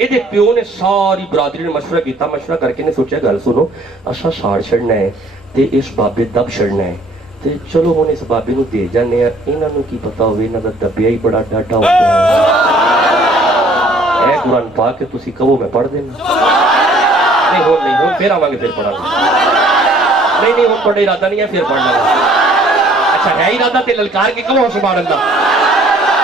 ਇਹਦੇ ਪਿਓ ਨੇ ਸਾਰੀ ਬਰਾਦਰੀ ਨੇ ਮਸ਼ਵਰਾ ਕੀਤਾ, ਮਸ਼ਵਰਾ ਕਰਕੇ ਨੇ ਸੋਚਿਆ ਗੱਲ ਸੁਣੋ ਅਸਾਂ ਸਾੜ ਛੱਡਣਾ ਹੈ ਤੇ ਇਸ ਬਾਬੇ ਦਬ ਛੱਡਣਾ ਹੈ ਤੇ ਚਲੋ ਹੁਣ ਇਸ ਬਾਬੇ ਨੂੰ ਦੇ ਜਾਂਦੇ ਆ, ਇਹਨਾਂ ਨੂੰ ਕੀ ਪਤਾ ਹੋਵੇ ਇਹਨਾਂ ਦਾ ਦੱਬਿਆ ਹੀ ਬੜਾ ਡਾਟਾ ਹੁੰਦਾ ਹੈ। ਇਹ ਕੁਰਾਨ ਪਾ ਕੇ ਤੁਸੀਂ ਕਹੋ ਮੈਂ ਪੜ੍ਹ ਦੇਣਾ, ਨਹੀਂ ਹੁਣ ਫਿਰ ਆਵਾਂਗੇ, ਫਿਰ ਪੜਾਂਗੇ। ਨਹੀਂ ਹੁਣ ਤੁਹਾਡਾ ਇਰਾਦਾ ਨਹੀਂ ਹੈ, ਫਿਰ ਪੜ੍ਹ ਲਾਂਗੇ। ਅੱਛਾ ਹੈ ਇਰਾਦਾ ਤੇ ਲਲਕਾਰ ਕੇ ਕਹੋ ਸੁਭਾਨ ਅੱਲਾਹ।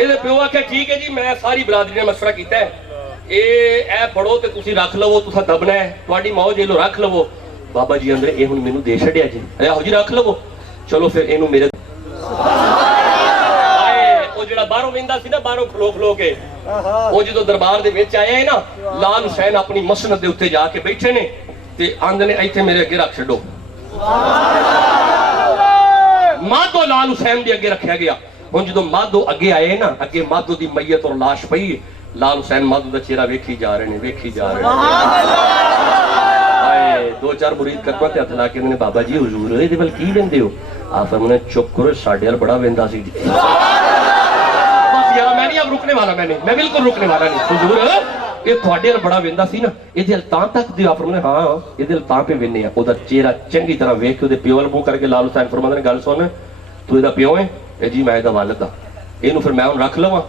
ਇਹਦੇ ਪਿਓ ਆਖਿਆ ਠੀਕ ਹੈ ਜੀ, ਮੈਂ ਸਾਰੀ ਬਰਾਦਰੀ ਨੇ ਮਸ਼ਵਰਾ ਕੀਤਾ ਹੈ, ਇਹ ਫੜੋ ਤੇ ਤੁਸੀਂ ਰੱਖ ਲਵੋ, ਤੁਸੀਂ ਦਬਣਾ ਹੈ, ਤੁਹਾਡੀ ਮੌਜ ਇਹ ਲੋ ਰੱਖ ਲਵੋ। ਬਾਬਾ ਜੀ ਅੰਦਰ ਇਹ ਹੁਣ ਮੈਨੂੰ ਦੇ ਛੱਡਿਆ ਜੀ, ਆਹੋ ਜੀ ਰੱਖ ਲਵੋ। ਚਲੋ ਫਿਰ ਇਹਨੂੰ ਮੇਰੇ ਉਹ ਜਿਹੜਾ ਬਾਹਰੋਂ ਵੇਂਦਾ ਸੀ ਨਾ, ਬਾਹਰੋਂ ਖਲੋ ਖਲੋ ਕੇ, ਉਹ ਜਦੋਂ ਦਰਬਾਰ ਦੇ ਵਿੱਚ ਆਇਆ ਹੈ ਨਾ, ਲਾਲ ਹੁਸੈਨ ਆਪਣੀ ਮਸਨਦ ਦੇ ਉੱਤੇ ਜਾ ਕੇ ਬੈਠੇ ਨੇ ਤੇ ਆਂਦੇ ਨੇ ਇੱਥੇ ਮੇਰੇ ਅੱਗੇ ਰੱਖ ਛੱਡੋ। ਮਾਧੋ ਲਾਲ ਹੁਸੈਨ ਦੇ ਅੱਗੇ ਰੱਖਿਆ ਗਿਆ। ਹੁਣ ਜਦੋਂ ਮਾਧੋ ਅੱਗੇ ਆਏ ਨਾ, ਅੱਗੇ ਮਾਧੋ ਦੀ ਮਈਅਤ ਔਰ ਲਾਸ਼ ਪਈ, ਲਾਲ ਹੁਸੈਨ ਮਾਧੋ ਦਾ ਚਿਹਰਾ ਵੇਖੀ ਜਾ ਰਹੇ ਨੇ, ਵੇਖੀ ਜਾ ਰਹੇ ਨੇ। ਹਾਏ ਦੋ ਚਾਰ ਮੁਰੀਦ ਕਦਮਾਂ ਤੇ ਹੱਥ ਲਾ ਕੇ ਨੇ, ਬਾਬਾ ਜੀ ਹੁਜ਼ੂਰ ਇਹਦੇ ਵੱਲ ਕੀ ਵੇਂਦੇ ਹੋ? ਆ ਫਰਮਾਇਆ ਚੁੱਪ ਕਰੋ, ਸਾਡੇ ਵੱਲ ਬੜਾ ਵੇਂਦਾ ਸੀ। ਬਸ ਯਾਰ ਮੈਂ ਨਹੀਂ ਅਬ ਰੁਕਨੇ ਵਾਲਾ, ਮੈਂ ਬਿਲਕੁਲ ਰੁਕਨੇ ਵਾਲਾ ਨਹੀਂ। ਹੁਜ਼ੂਰ ਇਹ ਤੁਹਾਡੇ ਵੱਲ ਬੜਾ ਵੇਂਦਾ ਸੀ ਨਾ, ਇਹਦੇ ਵੱਲ ਤਾਂ ਤੱਕ ਦਿਓ। ਫਰਮਾਇਆ ਹਾਂ ਇਹਦੇ ਵੱਲ ਤਾਂ ਪੇ ਵੇਂਦੇ ਆ। ਉਹਦਾ ਚਿਹਰਾ ਚੰਗੀ ਤਰ੍ਹਾਂ ਵੇਖ ਕੇ ਉਹਦੇ ਪਿਓ ਵੱਲ ਮੂੰਹ ਕਰਕੇ ਲਾਲ ਹੁਸੈਨ ਫਰਮਾਉਂਦੇ ਨੇ ਗੱਲ ਸੁਣ, ਤੂੰ ਇਹਦਾ ਪਿਓ ਹੈ? ਇਹ ਜੀ ਮੈਂ ਇਹਦਾ ਵਾਲਿਦ ਆ। ਇਹਨੂੰ ਫਿਰ ਮੈਂ ਹੁਣ ਰੱਖ ਲਵਾਂ?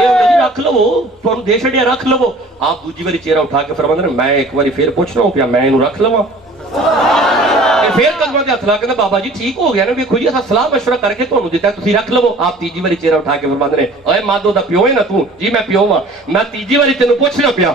ਇਹ ਜੀ ਰੱਖ ਲਵੋ, ਤੁਹਾਨੂੰ ਦੇ ਛੱਡਿਆ ਰੱਖ ਲਵੋ। ਆਪ ਦੂਜੀ ਵਾਰੀ ਚਿਹਰਾ ਉਠਾ ਕੇ ਫਰਮਾਉਂਦੇ ਨੇ ਮੈਂ ਇੱਕ ਵਾਰੀ ਫਿਰ ਪੁੱਛ ਲਵਾਂ ਪਿਆ ਮੈਂ ਇਹਨੂੰ ਰੱਖ ਲਵਾਂ? ਫਿਰ ਕਦਮਾਂ ਤੇ ਹੱਥ ਲਾ ਕੇ ਬਾਬਾ ਜੀ ਠੀਕ ਹੋ ਗਿਆ ਨਾ, ਵੇਖੋ ਜੀ ਅਸਾਂ ਸਲਾਹ ਮਸ਼ਵਰਾ ਕਰਕੇ ਤੁਹਾਨੂੰ ਦਿੱਤਾ, ਤੁਸੀਂ ਰੱਖ ਲਵੋ। ਆਪ ਤੀਜੀ ਵਾਰੀ ਚਿਹਰਾ ਉਠਾ ਕੇ ਫਰਮਾਉਂਦੇ ਨੇ ਓਏ ਮਾਧੋ ਦਾ ਪਿਓ ਹੈ ਨਾ ਤੂੰ? ਜੀ ਮੈਂ ਪਿਓ ਹਾਂ। ਮੈਂ ਤੀਜੀ ਵਾਰੀ ਤੈਨੂੰ ਪੁੱਛਣਾ ਪਿਆ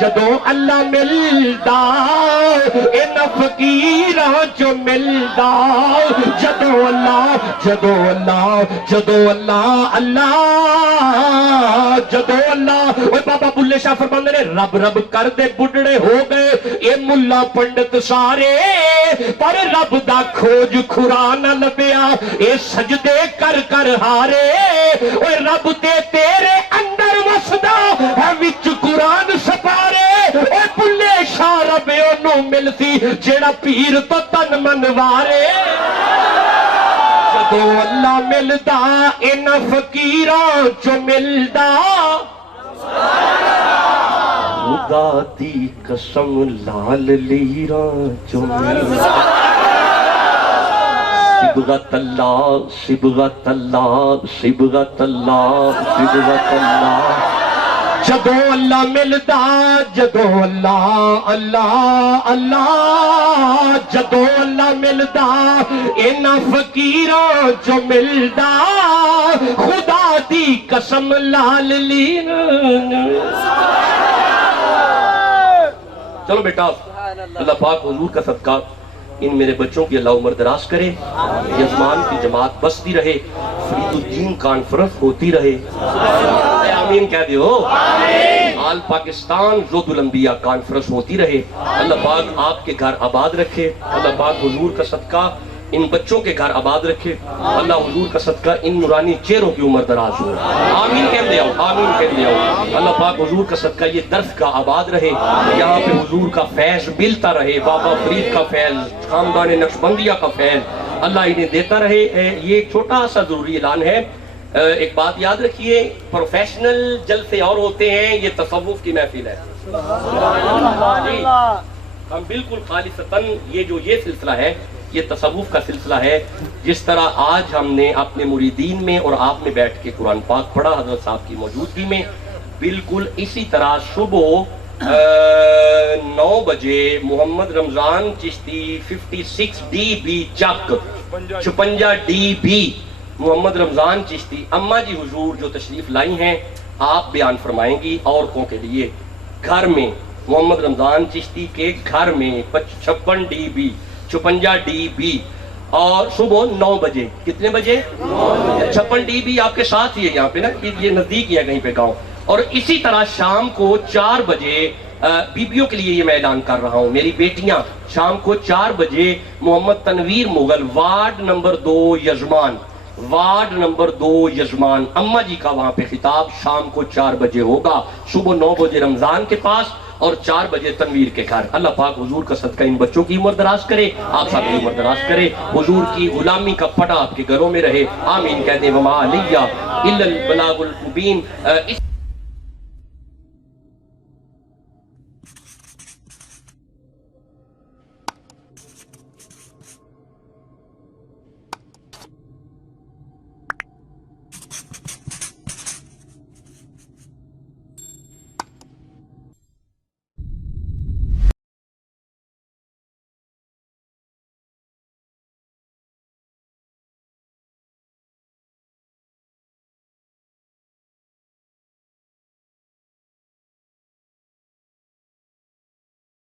جدوں اللہ ملدا انہاں فقیراں چوں ملدا جدوں اللہ جدوں اوے بابا بلے شاہ فرماندے نے رب رب کر دے بڈھڑے ہو گئے اے ملا پنڈت سارے پر رب دا کھوج کھرا نہ لبیا اے سجدے کر کر ہارے اوے رب تے تیرے اندر وسدا ہے وچ قرآن سپارے اے بلے شاہ رب اونوں ملسی جیڑا پیر تو تن منوارے جدوں اللہ ملدا انہاں فقیراں چوں ملدا خدا دی قسم لال لیراں چوں ملدا صبغت اللہ صبغت اللہ صبغت اللہ صبغت اللہ جدوں اللہ ملدا جدوں اللہ جدوں اللہ ملدا انہاں فقیراں چوں ملدا خدا دی قسم لال لیراں چلو بیٹا اللہ پاک حضور کا صدقہ ان میرے بچوں کی اللہ عمر دراز کرے یزمان کی جماعت بستی رہے فرید الدین کانفرنس ہوتی رہے آمین کہہ دیو آل پاکستان زود الانبیاء کانفرنس ہوتی رہے اللہ پاک آپ کے گھر آباد رکھے اللہ پاک حضور کا صدقہ ان بچوں کے گھر آباد رکھے اللہ حضور کا صدقہ ان نورانی چہروں کی عمر دراز ہو آمین کہہ دیا آمین کہہ دیا اللہ پاک حضور کا صدقہ یہ درس کا آباد رہے یہاں پہ حضور کا فیض ملتا رہے بابا فرید کا فیض خاندان نقشبندیہ کا فیض اللہ انہیں دیتا رہے یہ ایک چھوٹا سا ضروری اعلان ہے ایک بات یاد رکھیے پروفیشنل جلسے اور ہوتے ہیں یہ تصوف کی محفل ہے ہم بالکل خالصتاً یہ سلسلہ ہے یہ تصوف کا سلسلہ ہے جس طرح آج ہم نے اپنے مریدین میں اور آپ نے بیٹھ کے قرآن پاک پڑھا حضرت صاحب کی موجودگی میں بالکل اسی طرح صبح 9 بجے محمد رمضان چشتی 56 DB چک 56 DB محمد رمضان چشتی اماں جی حضور جو تشریف لائی ہیں آپ بیان فرمائیں گی عورتوں کے لیے گھر میں محمد رمضان چشتی کے گھر میں 56 DB 56 DB اور صبح 9 بجے کتنے بجے 56 DB آپ کے ساتھ ہی ہے یہاں پہ نا یہ نزدیک ہی ہے کہیں پہ گاؤں اور اسی طرح شام کو 4 بجے بیبیوں کے لیے یہ میں اعلان کر رہا ہوں میری بیٹیاں شام کو 4 بجے Muhammad Tanveer Mughal ward number 2 Yazman ward number 2 Yazman اماں جی کا وہاں پہ خطاب شام کو 4 بجے ہوگا صبح 9 بجے رمضان کے پاس اور 4 بجے تنویر کے گھر اللہ پاک حضور کا صدقہ ان بچوں کی عمر دراز کرے آپ سب کی عمر دراز کرے حضور کی غلامی کا پٹا آپ کے گھروں میں رہے آمین کہہ دیں وما علیہ الا البلاغ المبین